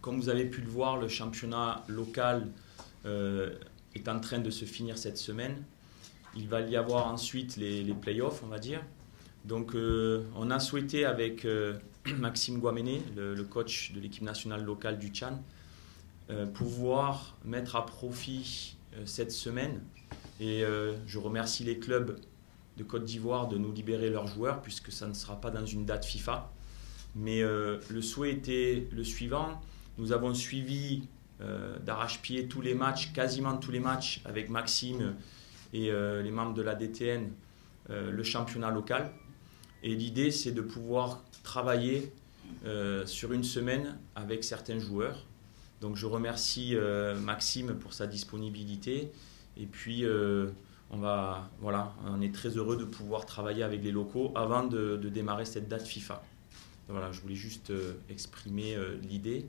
comme vous avez pu le voir, le championnat local est en train de se finir cette semaine. Il va y avoir ensuite les playoffs, on va dire. Donc on a souhaité avec Maxime Guaméné, le coach de l'équipe nationale locale du Tchad, pouvoir mettre à profit cette semaine. Et je remercie les clubs de Côte d'Ivoire de nous libérer leurs joueurs, puisque ça ne sera pas dans une date FIFA. Mais le souhait était le suivant. Nous avons suivi d'arrache-pied tous les matchs, quasiment tous les matchs, avec Maxime et les membres de la DTN, le championnat local. Et l'idée, c'est de pouvoir travailler sur une semaine avec certains joueurs. Donc je remercie Maxime pour sa disponibilité. Et puis on est très heureux de pouvoir travailler avec les locaux avant de démarrer cette date FIFA. Voilà, je voulais juste exprimer l'idée.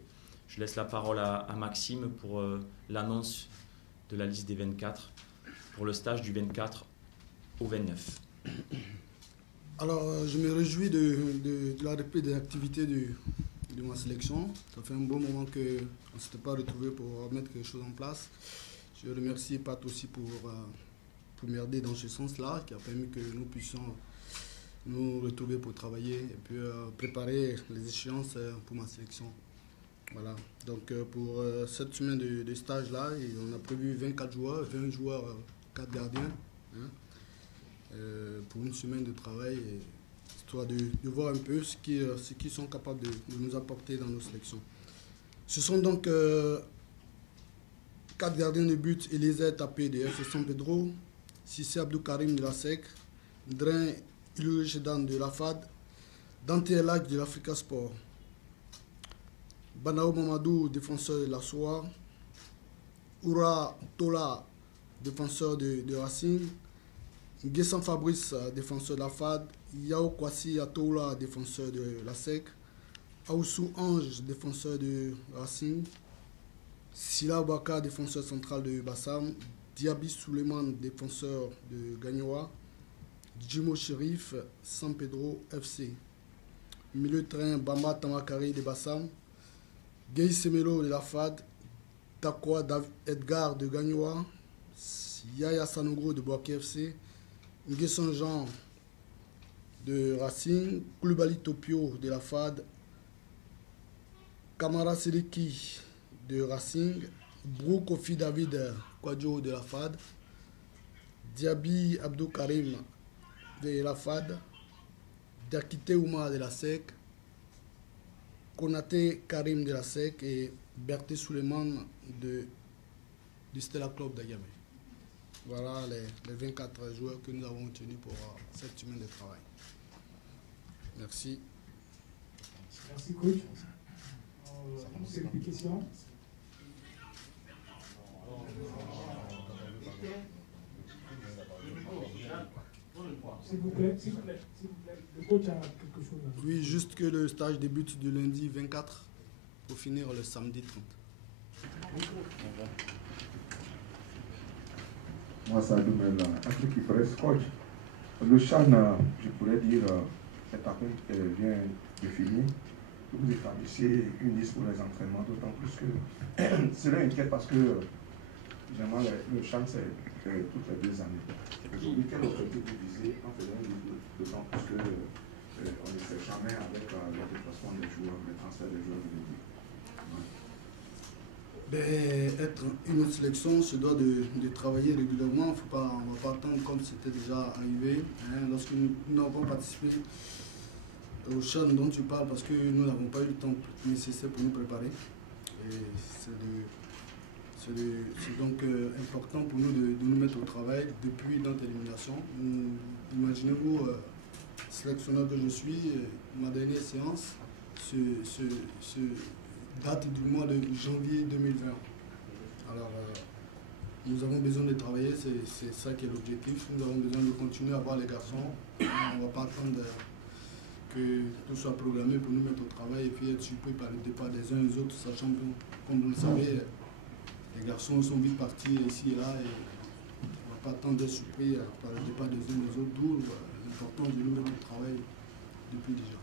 Je laisse la parole à Maxime pour l'annonce de la liste des 24 pour le stage du 24 au 29. Alors, je me réjouis de la reprise des activités de ma sélection. Ça fait un bon moment qu'on ne s'était pas retrouvé pour mettre quelque chose en place. Je remercie Pat aussi pour m'aider dans ce sens-là, qui a permis que nous puissions nous retrouver pour travailler et puis préparer les échéances pour ma sélection. Voilà. Donc pour cette semaine de stage-là, on a prévu 24 joueurs, 20 joueurs, 4 gardiens, hein, pour une semaine de travail, histoire de voir un peu ce qu'ils sont capables de nous apporter dans nos sélections. Ce sont donc 4 gardiens de but: Eliezer Tapé de FC San Pedro, Sissé Abdou Karim de la SEC, Drin Iluchedan de la FAD, Dante Elak de l'Africa Sport, Banao Mamadou, défenseur de la SOA, Oura Tola, défenseur de Racing, Nguessan Fabrice, défenseur de la FAD, Yao Kwasi Atoula, défenseur de la SEC, Aoussou Ange, défenseur de Racing, Sila Baka, défenseur central de Bassam, Diaby Suleiman, défenseur de Gagnoa, Jimo Sherif, San Pedro FC. Milieu de terrain, Bamba Tamakari de Bassam, Gay Semelo de la FAD, Takwa Edgar de Gagnoa, Yaya Sanogro de Boaké FC, Nguessan Jean de Racing, Koulibaly Topio de la FAD, Kamara Seliki de Racing, Brou Kofi David Kwadjo de la FAD, Diaby Abdou Karim de la FAD, Diakité Ouma de la SEC, Konaté Karim de la SEC et Berté Suleiman du Stella Club d'Agamé. Voilà les 24 joueurs que nous avons obtenus pour cette semaine de travail. Merci. Merci, coach. Quelques questions? S'il vous plaît, le coach a quelque chose à dire. Oui, juste que le stage débute du lundi 24 pour finir le samedi 30. Moi, ça demande un truc qui presse, coach. Le CHAN, je pourrais dire, cette appel vient de finir. Vous établissez une liste pour les entraînements, d'autant plus que cela inquiète parce que généralement le CHAN, c'est toutes les 2 années. Aujourd'hui, quel objectif vous visez en faisant une liste, d'autant plus que on ne fait jamais avec le déplacement des joueurs, le transfert des joueurs de l'équipe. Être une sélection se doit de travailler régulièrement. On ne va pas attendre comme c'était déjà arrivé. Hein, lorsque nous n'avons pas participé au CHAN dont tu parles, parce que nous n'avons pas eu le temps nécessaire pour nous préparer. Et c'est donc important pour nous de nous mettre au travail depuis notre élimination. Imaginez-vous, sélectionneur que je suis, ma dernière séance date du mois de janvier 2020. Alors, nous avons besoin de travailler, c'est ça qui est l'objectif. Nous avons besoin de continuer à voir les garçons. On ne va pas attendre que tout soit programmé pour nous mettre au travail et puis être surpris par le départ des uns et des autres, sachant que, comme vous le savez, les garçons sont vite partis ici et là et on ne va pas attendre d'être surpris par le départ des uns et des autres, d'où l'importance de nous mettre au travail depuis déjà.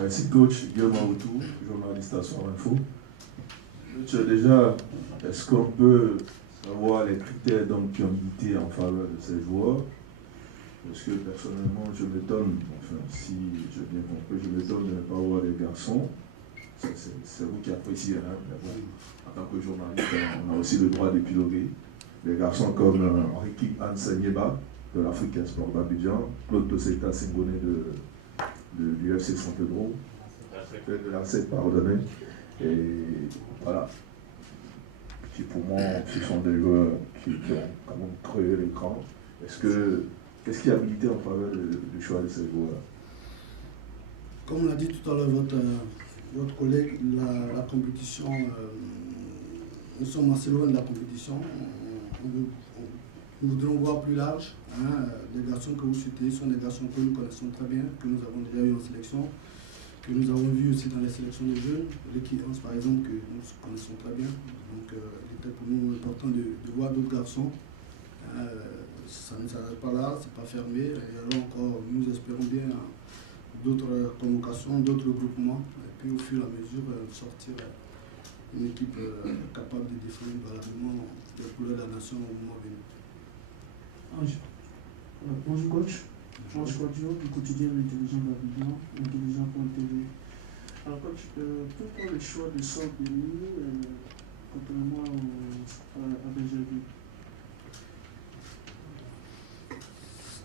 Merci coach Guillaume Aoutou, journaliste à Soir Info. Déjà, est-ce qu'on peut avoir les critères d'opportunité en faveur de ces joueurs? Parce que personnellement, je m'étonne, enfin, si j'ai bien compris, je m'étonne de ne pas voir les garçons. C'est vous qui appréciez, hein, mais bon, en tant que journaliste, on a aussi le droit d'épiloguer. Des garçons comme Ricky Ansanyeba de l'Africain Sport d'Abidjan, Claude Toseta Singone de l'UFC Saint-Pedro, de la CEP, pardonnez. Et voilà. Qui pour moi, ce sont des joueurs qui ont quand même créé l'écran. Qu'est-ce qui a milité en faveur du choix de ces joueurs? Comme l'a dit tout à l'heure votre collègue, la compétition, nous sommes assez loin de la compétition. Nous voudrions voir plus large. Hein. Les garçons que vous citez sont des garçons que nous connaissons très bien, que nous avons déjà eu en sélection, que nous avons vu aussi dans les sélections de jeunes, l'équipe 11 par exemple, que nous connaissons très bien. Donc il était pour nous important de voir d'autres garçons. Ça ne s'arrête pas là, c'est pas fermé. Et alors encore, nous espérons bien d'autres convocations, d'autres groupements, et puis au fur et à mesure sortir une équipe capable de défendre valablement les couleurs de la nation au moment venu. Bonjour coach. Georges Cordio du quotidien L'Intelligent d'Abidjan, Intelligent.tv. Alors coach, pourquoi le choix de Sort-Béni contrairement à Benjamin?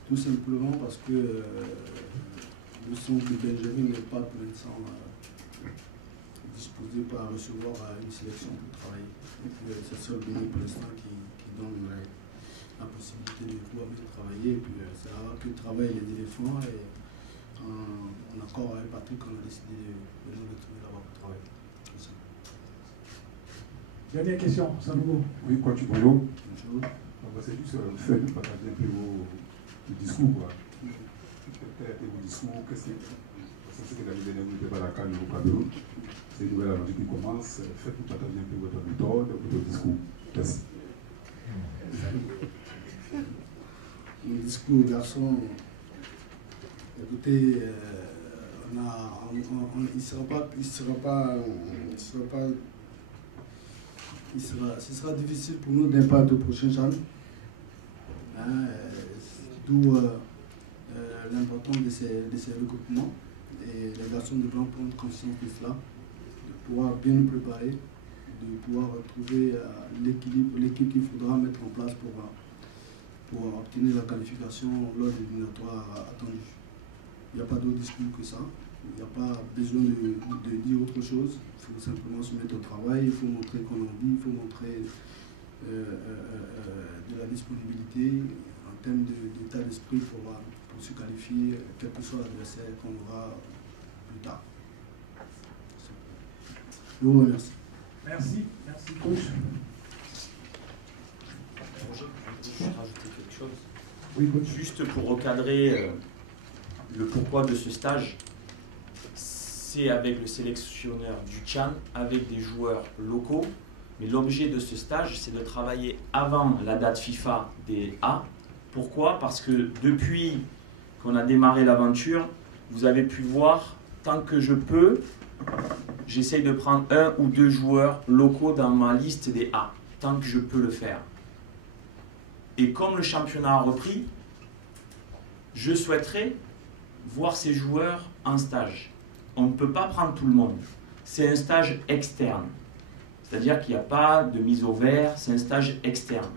Tout simplement parce que le centre de Benjamin n'est pas pour l'instant disposé pour recevoir une sélection pour travailler. C'est seul Béni pour l'instant qui donne la possibilité de pouvoir bien travailler. Et puis c'est là que travaillent les éléphants et en accord avec Patrick, on a décidé de nous retrouver là-bas pour travailler. Dernière question, Sanogo. Oui, coach, bonjour. Bonjour. C'est juste le fait de partager un peu vos discours. Quoi. Quel était vos discours? Qu'est-ce que l'année dernière vous n'étiez pas à la canne au Cameroun? C'est une nouvelle aventure qui commence. Faites-nous partager un peu votre méthode, votre discours. Merci. Mon discours, garçon, écoutez, ce sera difficile pour nous d'impact au prochain Jeanne. D'où l'importance de ces regroupements. Et les garçons devront prendre conscience de cela, de pouvoir bien nous préparer, de pouvoir retrouver l'équipe qu'il faudra mettre en place pour obtenir la qualification lors de l'éliminatoire attendu. Il n'y a pas d'autre discours que ça. Il n'y a pas besoin de dire autre chose. Il faut simplement se mettre au travail, il faut montrer qu'on a envie, il faut montrer de la disponibilité en termes d'état d'esprit pour se qualifier, quel que soit l'adversaire qu'on aura plus tard. Je vous remercie. Merci coach. Je vais rajouter quelque chose. Oui, coach. Juste pour recadrer le pourquoi de ce stage, c'est avec le sélectionneur du Tchad, avec des joueurs locaux. Mais l'objet de ce stage, c'est de travailler avant la date FIFA des A. Pourquoi? Parce que depuis qu'on a démarré l'aventure, vous avez pu voir, tant que je peux, j'essaye de prendre 1 ou 2 joueurs locaux dans ma liste des A, tant que je peux le faire. Et comme le championnat a repris, je souhaiterais voir ces joueurs en stage. On ne peut pas prendre tout le monde. C'est un stage externe. C'est-à-dire qu'il n'y a pas de mise au vert, c'est un stage externe.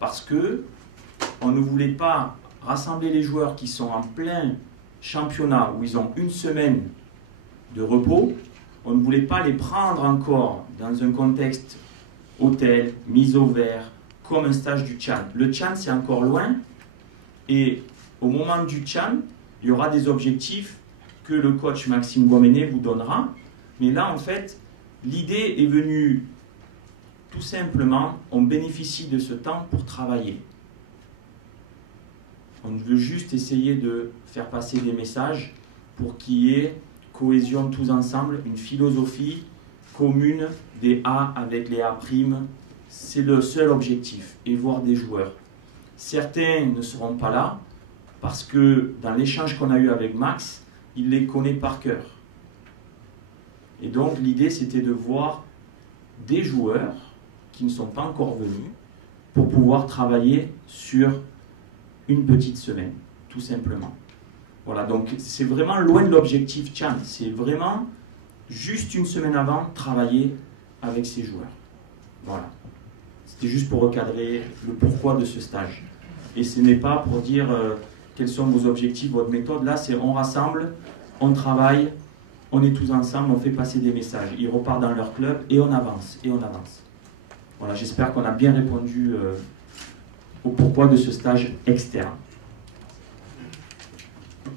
Parce que on ne voulait pas rassembler les joueurs qui sont en plein championnat, où ils ont une semaine de repos. On ne voulait pas les prendre encore dans un contexte hôtel, mise au vert, comme un stage du Tchad. Le Tchad, c'est encore loin. Et au moment du Tchad, il y aura des objectifs que le coach Maxime Guaméné vous donnera. Mais là, en fait, l'idée est venue tout simplement, on bénéficie de ce temps pour travailler. On veut juste essayer de faire passer des messages pour qu'il y ait cohésion tous ensemble, une philosophie commune des A avec les A'. C'est le seul objectif, et voir des joueurs. Certains ne seront pas là parce que dans l'échange qu'on a eu avec Max, il les connaît par cœur. Et donc l'idée c'était de voir des joueurs qui ne sont pas encore venus pour pouvoir travailler sur une petite semaine, tout simplement. Voilà, donc c'est vraiment loin de l'objectif Chan, c'est vraiment juste une semaine avant travailler avec ces joueurs. Voilà. C'était juste pour recadrer le pourquoi de ce stage. Et ce n'est pas pour dire quels sont vos objectifs, votre méthode. Là, c'est on rassemble, on travaille, on est tous ensemble, on fait passer des messages. Ils repartent dans leur club et on avance, et on avance. Voilà, j'espère qu'on a bien répondu au pourquoi de ce stage externe.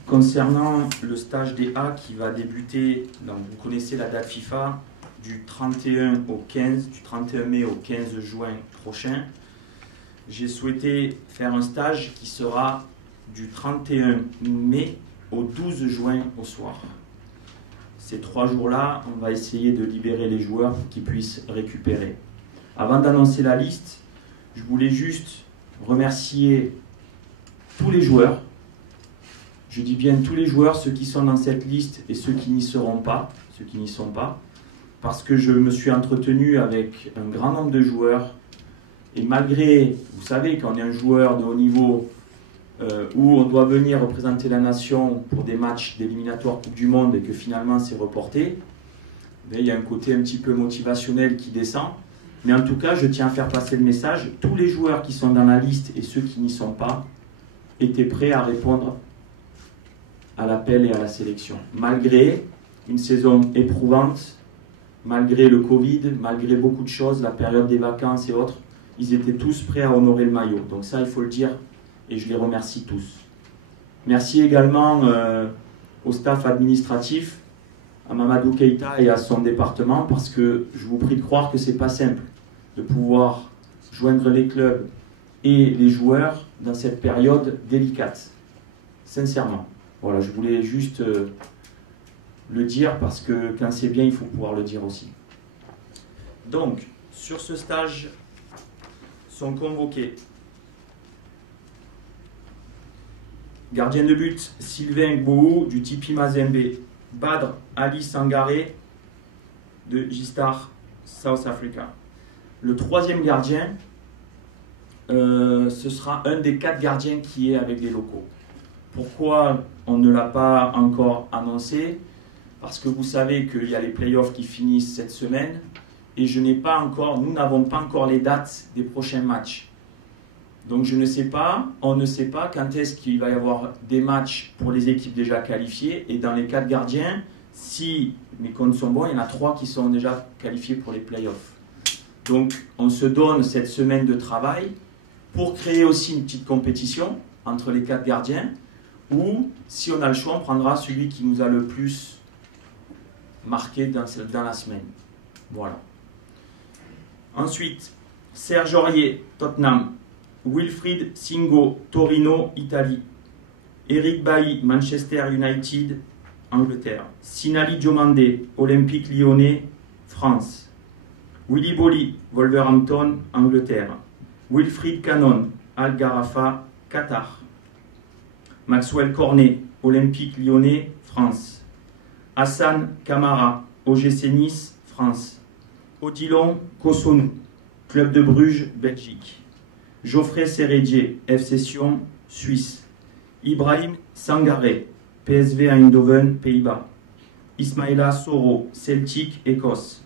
Concernant le stage des A qui va débuter, donc vous connaissez la date FIFA, du 31 au 15, du 31 mai au 15 juin prochain. J'ai souhaité faire un stage qui sera du 31 mai au 12 juin au soir. Ces 3 jours-là, on va essayer de libérer les joueurs pour qu'ils puissent récupérer. Avant d'annoncer la liste, je voulais juste remercier tous les joueurs. Je dis bien tous les joueurs, ceux qui sont dans cette liste et ceux qui n'y seront pas, ceux qui n'y sont pas, parce que je me suis entretenu avec un grand nombre de joueurs. Et malgré, vous savez, quand on est un joueur de haut niveau où on doit venir représenter la nation pour des matchs d'éliminatoire Coupe du Monde et que finalement c'est reporté, il y a un côté un petit peu motivationnel qui descend. Mais en tout cas, je tiens à faire passer le message. Tous les joueurs qui sont dans la liste et ceux qui n'y sont pas étaient prêts à répondre à l'appel et à la sélection. Malgré une saison éprouvante, malgré le Covid, malgré beaucoup de choses, la période des vacances et autres, ils étaient tous prêts à honorer le maillot. Donc ça, il faut le dire, et je les remercie tous. Merci également au staff administratif, à Mamadou Keïta et à son département, parce que je vous prie de croire que ce n'est pas simple de pouvoir joindre les clubs et les joueurs dans cette période délicate. Sincèrement. Voilà, je voulais juste le dire parce que quand c'est bien, il faut pouvoir le dire aussi. Donc, sur ce stage, sont convoqués gardien de but Sylvain Gbou du Tipi Mazembe, Badr Ali Sangaré de J-Star South Africa. Le 3e gardien, ce sera un des 4 gardiens qui est avec les locaux. Pourquoi on ne l'a pas encore annoncé? Parce que vous savez qu'il y a les playoffs qui finissent cette semaine et nous n'avons pas encore les dates des prochains matchs. Donc je ne sais pas, on ne sait pas quand est-ce qu'il va y avoir des matchs pour les équipes déjà qualifiées. Et dans les 4 gardiens, si mes comptes sont bons, il y en a 3 qui sont déjà qualifiés pour les playoffs. Donc on se donne cette semaine de travail pour créer aussi une petite compétition entre les 4 gardiens. Ou, si on a le choix, on prendra celui qui nous a le plus marqué dans la semaine. Voilà. Ensuite, Serge Aurier, Tottenham. Wilfried Singo, Torino, Italie. Eric Bailly, Manchester United, Angleterre. Sinali Diomandé, Olympique Lyonnais, France. Willy Bolly, Wolverhampton, Angleterre. Wilfried Cannon, Al Gharafa, Qatar. Maxwell Cornet, Olympique Lyonnais, France. Hassan Kamara, OGC Nice, France. Odilon Kosonou, Club de Bruges, Belgique. Geoffrey Seredier, FC Sion, Suisse. Ibrahim Sangaré, PSV Eindhoven, Pays-Bas. Ismaïla Soro, Celtic, Écosse.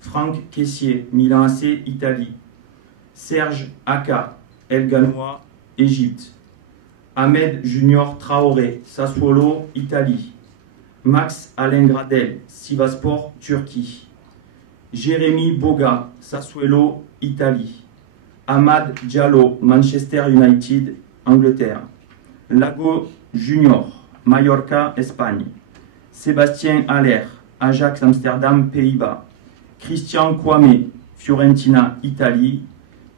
Franck Kessier, Milan AC, Italie. Serge Aka, El Ganois, Égypte. Ahmed Junior Traoré, Sassuolo, Italie. Max Alain Gradel, Sivasspor, Turquie. Jérémy Boga, Sassuolo, Italie. Ahmad Diallo, Manchester United, Angleterre. Lago Junior, Mallorca, Espagne. Sébastien Haller, Ajax Amsterdam, Pays-Bas. Christian Kwame, Fiorentina, Italie.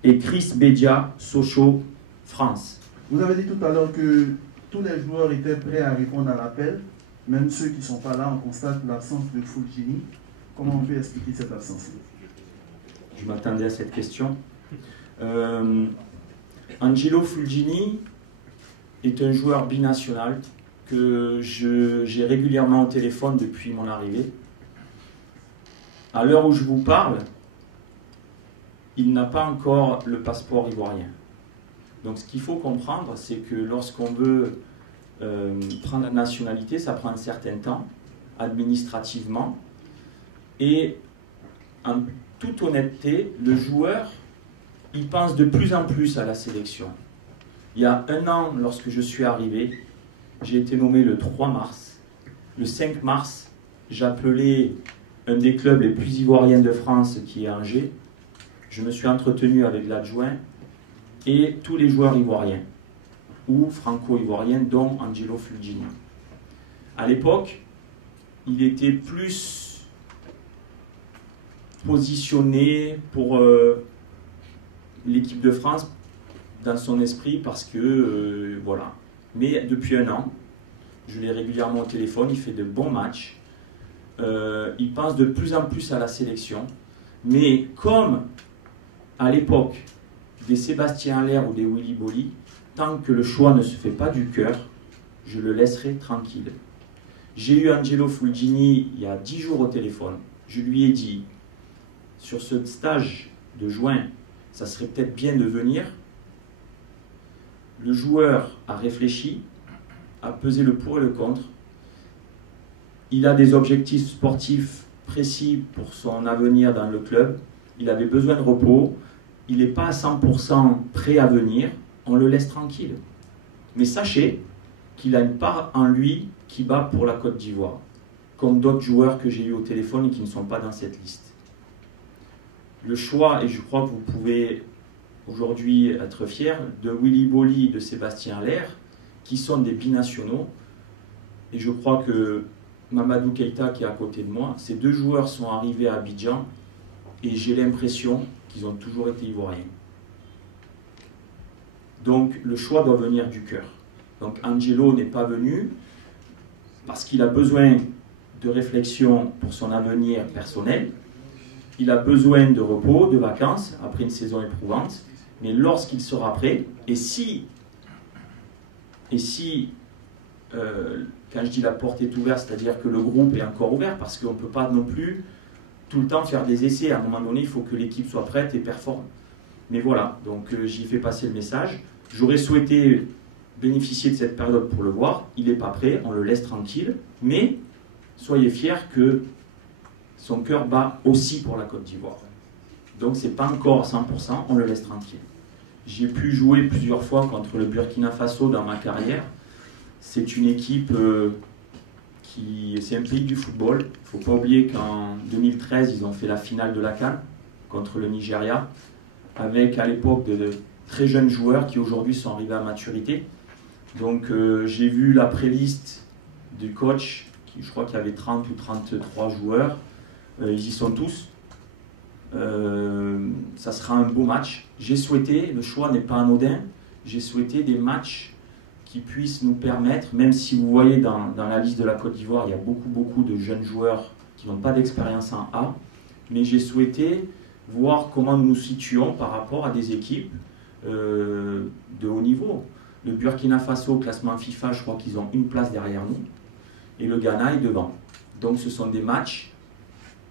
Et Chris Bedia, Sochaux, France. Vous avez dit tout à l'heure que tous les joueurs étaient prêts à répondre à l'appel, même ceux qui ne sont pas là, on constate l'absence de Fulgini. Comment on peut expliquer cette absence? Je m'attendais à cette question. Angelo Fulgini est un joueur binational que j'ai régulièrement au téléphone depuis mon arrivée. À l'heure où je vous parle, il n'a pas encore le passeport ivoirien. Donc ce qu'il faut comprendre, c'est que lorsqu'on veut prendre la nationalité, ça prend un certain temps, administrativement. Et en toute honnêteté, le joueur, il pense de plus en plus à la sélection. Il y a un an, lorsque je suis arrivé, j'ai été nommé le 3 mars. Le 5 mars, j'appelais un des clubs les plus ivoiriens de France, qui est Angers. Je me suis entretenu avec l'adjoint et tous les joueurs ivoiriens, ou franco-ivoiriens, dont Angelo Fulgini. À l'époque, il était plus positionné pour l'équipe de France dans son esprit parce que, voilà. Mais depuis un an, je l'ai régulièrement au téléphone, il fait de bons matchs. Il pense de plus en plus à la sélection. Mais comme à l'époque des Sébastien Haller ou des Willy Boly, tant que le choix ne se fait pas du cœur, je le laisserai tranquille. J'ai eu Angelo Fulgini il y a 10 jours au téléphone. Je lui ai dit, sur ce stage de juin, ça serait peut-être bien de venir. Le joueur a réfléchi, a pesé le pour et le contre. Il a des objectifs sportifs précis pour son avenir dans le club. Il avait besoin de repos. Il n'est pas à 100% prêt à venir. On le laisse tranquille. Mais sachez qu'il a une part en lui qui bat pour la Côte d'Ivoire, comme d'autres joueurs que j'ai eu au téléphone et qui ne sont pas dans cette liste. Le choix, et je crois que vous pouvez aujourd'hui être fiers, de Willy Boly et de Sébastien Haller, qui sont des binationaux. Et je crois que Mamadou Keïta, qui est à côté de moi, ces deux joueurs sont arrivés à Abidjan et j'ai l'impression qu'ils ont toujours été ivoiriens. Donc le choix doit venir du cœur. Donc Angelo n'est pas venu parce qu'il a besoin de réflexion pour son avenir personnel. Il a besoin de repos, de vacances, après une saison éprouvante. Mais lorsqu'il sera prêt, et si quand je dis la porte est ouverte, c'est-à-dire que le groupe est encore ouvert, parce qu'on ne peut pas non plus tout le temps faire des essais. À un moment donné, il faut que l'équipe soit prête et performe. Mais voilà, donc j'y fais passer le message. J'aurais souhaité bénéficier de cette période pour le voir. Il n'est pas prêt, on le laisse tranquille. Mais soyez fiers que son cœur bat aussi pour la Côte d'Ivoire. Donc c'est pas encore à 100%, on le laisse tranquille. J'ai pu jouer plusieurs fois contre le Burkina Faso dans ma carrière. C'est une équipe c'est un pays du football. Il ne faut pas oublier qu'en 2013, ils ont fait la finale de la CAN contre le Nigeria, avec à l'époque de très jeunes joueurs qui aujourd'hui sont arrivés à maturité. Donc j'ai vu la pré-liste du coach, je crois qu'il y avait 30 ou 33 joueurs. Ils y sont tous. Ça sera un beau match. J'ai souhaité, le choix n'est pas anodin, j'ai souhaité des matchs qui puissent nous permettre, même si vous voyez dans la liste de la Côte d'Ivoire, il y a beaucoup de jeunes joueurs qui n'ont pas d'expérience en A, mais j'ai souhaité voir comment nous nous situons par rapport à des équipes de haut niveau. Le Burkina Faso, au classement FIFA, je crois qu'ils ont une place derrière nous, et le Ghana est devant. Donc ce sont des matchs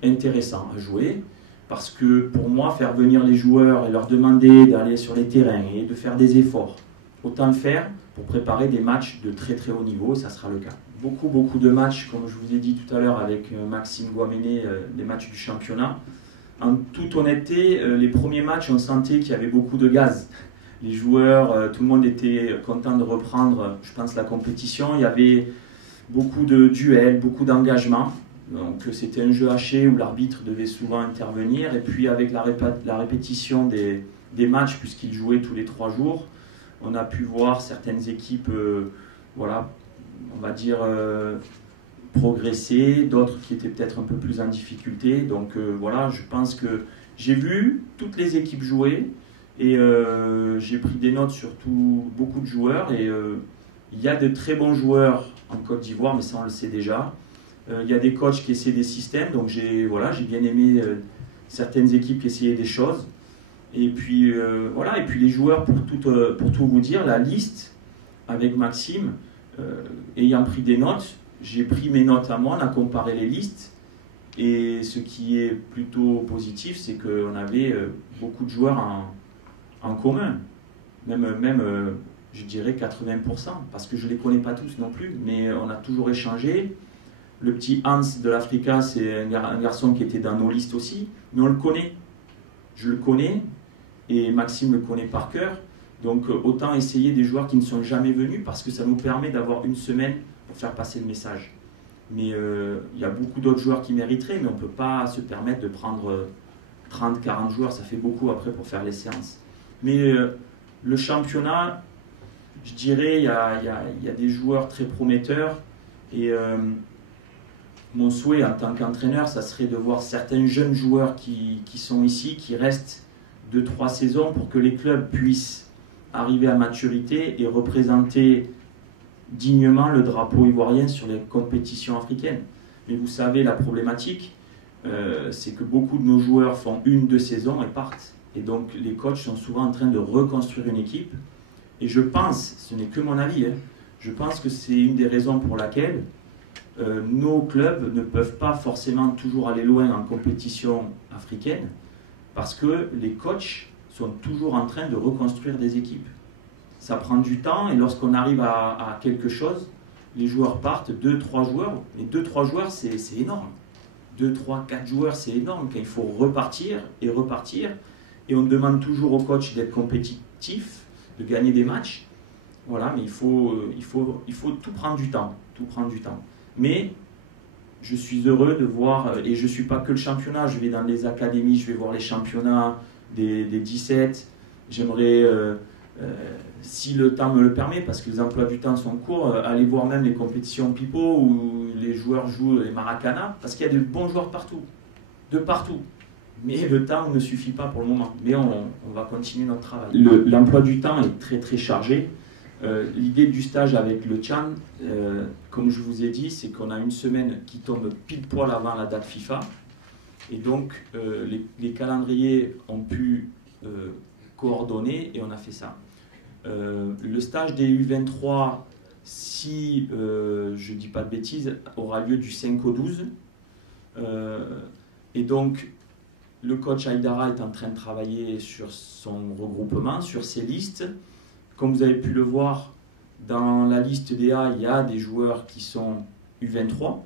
intéressants à jouer, parce que pour moi, faire venir les joueurs et leur demander d'aller sur les terrains et de faire des efforts, autant le faire pour préparer des matchs de très très haut niveau, et ça sera le cas. Beaucoup de matchs, comme je vous ai dit tout à l'heure avec Maxime Guaméné, des matchs du championnat. En toute honnêteté, les premiers matchs, on sentait qu'il y avait beaucoup de gaz. Les joueurs, tout le monde était content de reprendre, je pense, la compétition. Il y avait beaucoup de duels, beaucoup d'engagement. Donc c'était un jeu haché où l'arbitre devait souvent intervenir. Et puis avec la répétition des matchs, puisqu'ils jouaient tous les 3 jours, on a pu voir certaines équipes, voilà, on va dire, progresser, d'autres qui étaient peut-être un peu plus en difficulté. Donc voilà, je pense que j'ai vu toutes les équipes jouer et j'ai pris des notes sur beaucoup de joueurs. Et il y a de très bons joueurs en Côte d'Ivoire, mais ça on le sait déjà. Il y a des coachs qui essaient des systèmes, donc j'ai bien aimé certaines équipes qui essayaient des choses. Et puis voilà, et puis les joueurs, pour tout vous dire, la liste avec Maxime, ayant pris des notes, j'ai pris mes notes à moi, on a comparé les listes, Et ce qui est plutôt positif, c'est qu'on avait beaucoup de joueurs en commun. Même je dirais 80%, parce que je ne les connais pas tous non plus, mais on a toujours échangé. Le petit Hans de l'Africa, c'est un garçon qui était dans nos listes aussi, mais on le connaît. Je le connais, et Maxime le connaît par cœur. Donc autant essayer des joueurs qui ne sont jamais venus, parce que ça nous permet d'avoir une semaine pour faire passer le message. Mais il y a beaucoup d'autres joueurs qui mériteraient, mais on ne peut pas se permettre de prendre 30, 40 joueurs, ça fait beaucoup après pour faire les séances. Mais le championnat, je dirais, il y a des joueurs très prometteurs, et mon souhait en tant qu'entraîneur, ça serait de voir certains jeunes joueurs qui sont ici, qui restent 2-3 saisons pour que les clubs puissent arriver à maturité et représenter dignement le drapeau ivoirien sur les compétitions africaines. Mais vous savez, la problématique, c'est que beaucoup de nos joueurs font 1-2 saisons et partent. Et donc les coachs sont souvent en train de reconstruire une équipe. Et je pense, ce n'est que mon avis, je pense que c'est une des raisons pour laquelle nos clubs ne peuvent pas forcément toujours aller loin en compétition africaine, parce que les coachs sont toujours en train de reconstruire des équipes. Ça prend du temps, et lorsqu'on arrive à quelque chose, les joueurs partent, 2-3 joueurs, mais 2-3 joueurs c'est énorme. 2, 3, 4 joueurs c'est énorme, quand il faut repartir, et on demande toujours au coach d'être compétitif, de gagner des matchs. Voilà, mais il faut tout prendre du temps, Mais je suis heureux de voir, et je ne suis pas que le championnat, je vais dans les académies, je vais voir les championnats des 17. J'aimerais, si le temps me le permet, parce que les emplois du temps sont courts, aller voir même les compétitions Pipo où les joueurs jouent les Maracana, parce qu'il y a de bons joueurs partout, de partout. Mais le temps ne suffit pas pour le moment. Mais on va continuer notre travail. L'emploi du temps est très très chargé. L'idée du stage avec le Tchad, comme je vous ai dit, c'est qu'on a une semaine qui tombe pile poil avant la date FIFA. Et donc, les calendriers ont pu coordonner et on a fait ça. Le stage des U23, si je ne dis pas de bêtises, aura lieu du 5 au 12. Et donc, le coach Aïdara est en train de travailler sur son regroupement, sur ses listes. Comme vous avez pu le voir, dans la liste des A, il y a des joueurs qui sont U23.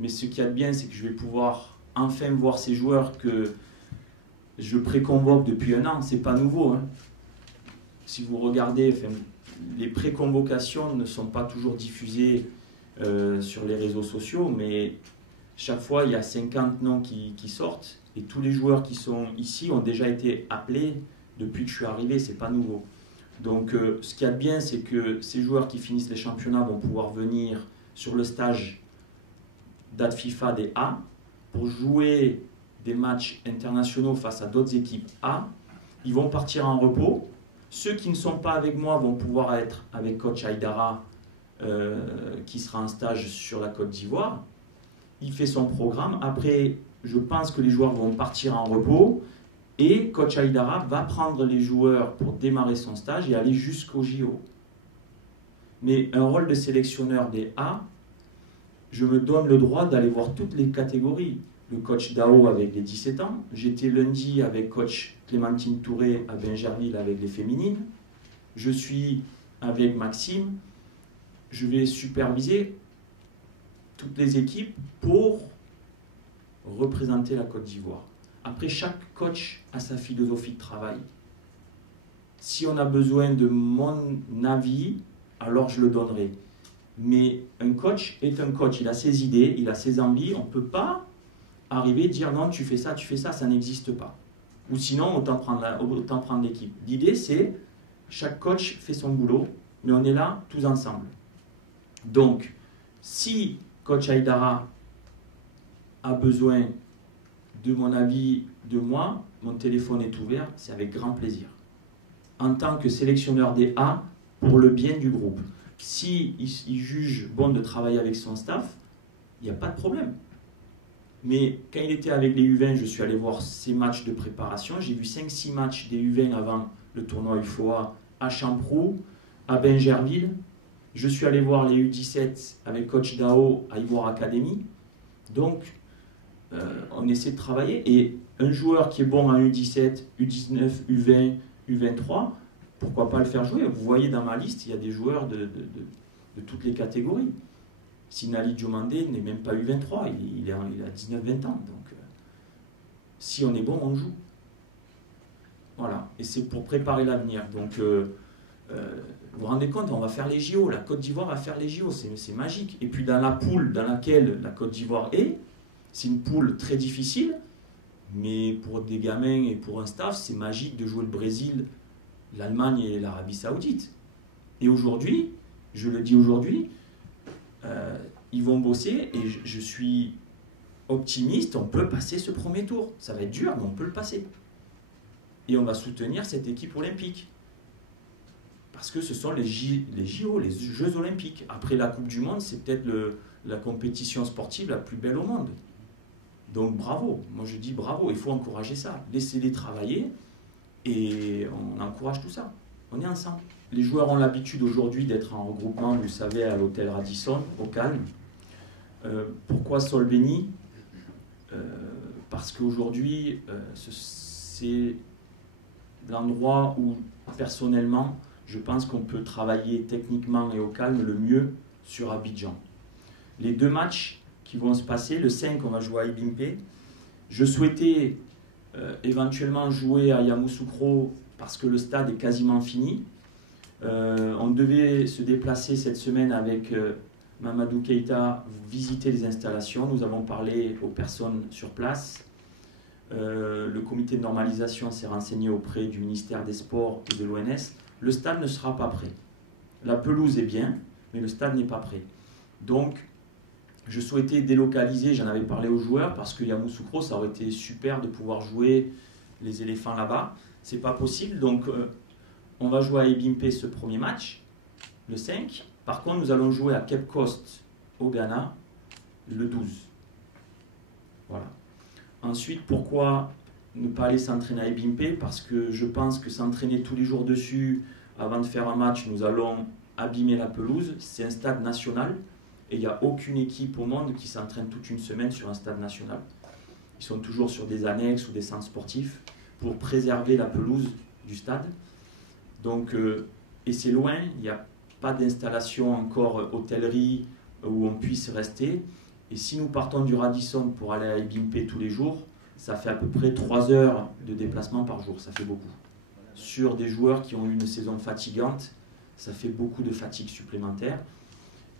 Mais ce qu'il y a de bien, c'est que je vais pouvoir enfin voir ces joueurs que je préconvoque depuis 1 an. Ce n'est pas nouveau. Si vous regardez, les préconvocations ne sont pas toujours diffusées sur les réseaux sociaux, mais chaque fois, il y a 50 noms qui sortent. Et tous les joueurs qui sont ici ont déjà été appelés depuis que je suis arrivé, ce n'est pas nouveau. Donc ce qu'il y a de bien, c'est que ces joueurs qui finissent les championnats vont pouvoir venir sur le stage date FIFA des A pour jouer des matchs internationaux face à d'autres équipes A. Ils vont partir en repos. Ceux qui ne sont pas avec moi vont pouvoir être avec coach Aïdara qui sera en stage sur la Côte d'Ivoire. Il fait son programme. Après, je pense que les joueurs vont partir en repos et coach Aïdara va prendre les joueurs pour démarrer son stage et aller jusqu'au JO. Mais un rôle de sélectionneur des A, je me donne le droit d'aller voir toutes les catégories. Le coach Dao avec les 17 ans, j'étais lundi avec coach Clémentine Touré à Bingerville avec les féminines, je suis avec Maxime, je vais superviser toutes les équipes pour représenter la Côte d'Ivoire. Après, chaque coach a sa philosophie de travail. Si on a besoin de mon avis, alors je le donnerai. Mais un coach est un coach, il a ses idées, il a ses envies, on ne peut pas arriver et dire non, tu fais ça, ça n'existe pas. Ou sinon, autant prendre l'équipe. L'idée, c'est chaque coach fait son boulot, mais on est là tous ensemble. Donc, si coach Aïdara a besoin de mon avis, de moi, mon téléphone est ouvert, c'est avec grand plaisir. En tant que sélectionneur des A, pour le bien du groupe. Si il juge bon de travailler avec son staff, il n'y a pas de problème. Mais quand il était avec les U20, je suis allé voir ses matchs de préparation. J'ai vu 5-6 matchs des U20 avant le tournoi UFOA à Champrou, à Bingerville. Je suis allé voir les U17 avec coach Dao à Ivoire Academy. Donc, on essaie de travailler. Et un joueur qui est bon en U17, U19, U20, U23, pourquoi pas le faire jouer? Vous voyez dans ma liste, il y a des joueurs de toutes les catégories. Sinali Diomandé n'est même pas U23, il a 19-20 ans. Donc, si on est bon, on joue. Voilà, et c'est pour préparer l'avenir. Donc, vous vous rendez compte, on va faire les JO, la Côte d'Ivoire va faire les JO, c'est magique. Et puis dans la poule dans laquelle la Côte d'Ivoire est, c'est une poule très difficile, mais pour des gamins et pour un staff, c'est magique de jouer le Brésil, l'Allemagne et l'Arabie Saoudite. Et aujourd'hui, je le dis aujourd'hui, ils vont bosser et je suis optimiste, on peut passer ce premier tour. Ça va être dur, mais on peut le passer. Et on va soutenir cette équipe olympique. Parce que ce sont les JO, les Jeux olympiques. Après la Coupe du Monde, c'est peut-être la compétition sportive la plus belle au monde. Donc bravo, moi je dis bravo, il faut encourager ça. Laissez-les travailler et on encourage tout ça. On est ensemble. Les joueurs ont l'habitude aujourd'hui d'être en regroupement, vous le savez, à l'hôtel Radisson, au calme. Pourquoi Solbeni? Parce qu'aujourd'hui, c'est l'endroit où, personnellement, je pense qu'on peut travailler techniquement et au calme le mieux sur Abidjan. Les 2 matchs qui vont se passer, le 5, on va jouer à Ibimpe. Je souhaitais éventuellement jouer à Yamoussoukro parce que le stade est quasiment fini. On devait se déplacer cette semaine avec Mamadou Keïta, visiter les installations. Nous avons parlé aux personnes sur place. Le comité de normalisation s'est renseigné auprès du ministère des Sports et de l'ONS. Le stade ne sera pas prêt. La pelouse est bien, mais le stade n'est pas prêt. Donc, je souhaitais délocaliser, j'en avais parlé aux joueurs, parce que Yamoussoukro, ça aurait été super de pouvoir jouer les éléphants là-bas. C'est pas possible, donc on va jouer à Ibimpe ce premier match, le 5. Par contre, nous allons jouer à Cape Coast, au Ghana, le 12. Voilà. Ensuite, pourquoi ne pas aller s'entraîner à Ibimpe? Parce que je pense que s'entraîner tous les jours dessus, avant de faire un match, nous allons abîmer la pelouse. C'est un stade national et il n'y a aucune équipe au monde qui s'entraîne toute une semaine sur un stade national. Ils sont toujours sur des annexes ou des centres sportifs pour préserver la pelouse du stade. Donc, et c'est loin, il n'y a pas d'installation encore hôtellerie où on puisse rester. Et si nous partons du Radisson pour aller à Ibimpe tous les jours, ça fait à peu près 3 heures de déplacement par jour, ça fait beaucoup. Sur des joueurs qui ont eu une saison fatigante, ça fait beaucoup de fatigue supplémentaire.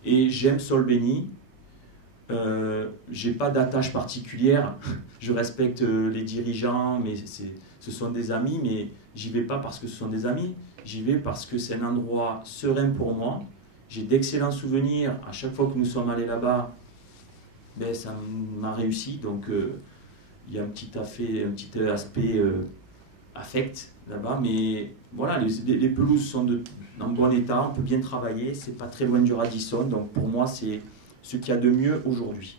Et j'aime Solbeni, j'ai pas d'attache particulière, je respecte les dirigeants, mais ce sont des amis, mais j'y vais pas parce que ce sont des amis, j'y vais parce que c'est un endroit serein pour moi. J'ai d'excellents souvenirs, à chaque fois que nous sommes allés là-bas, ben, ça m'a réussi, donc il y a un petit aspect affect là-bas, mais voilà, les pelouses sont en bon état, on peut bien travailler, c'est pas très loin du Radisson, donc pour moi c'est ce qu'il y a de mieux aujourd'hui.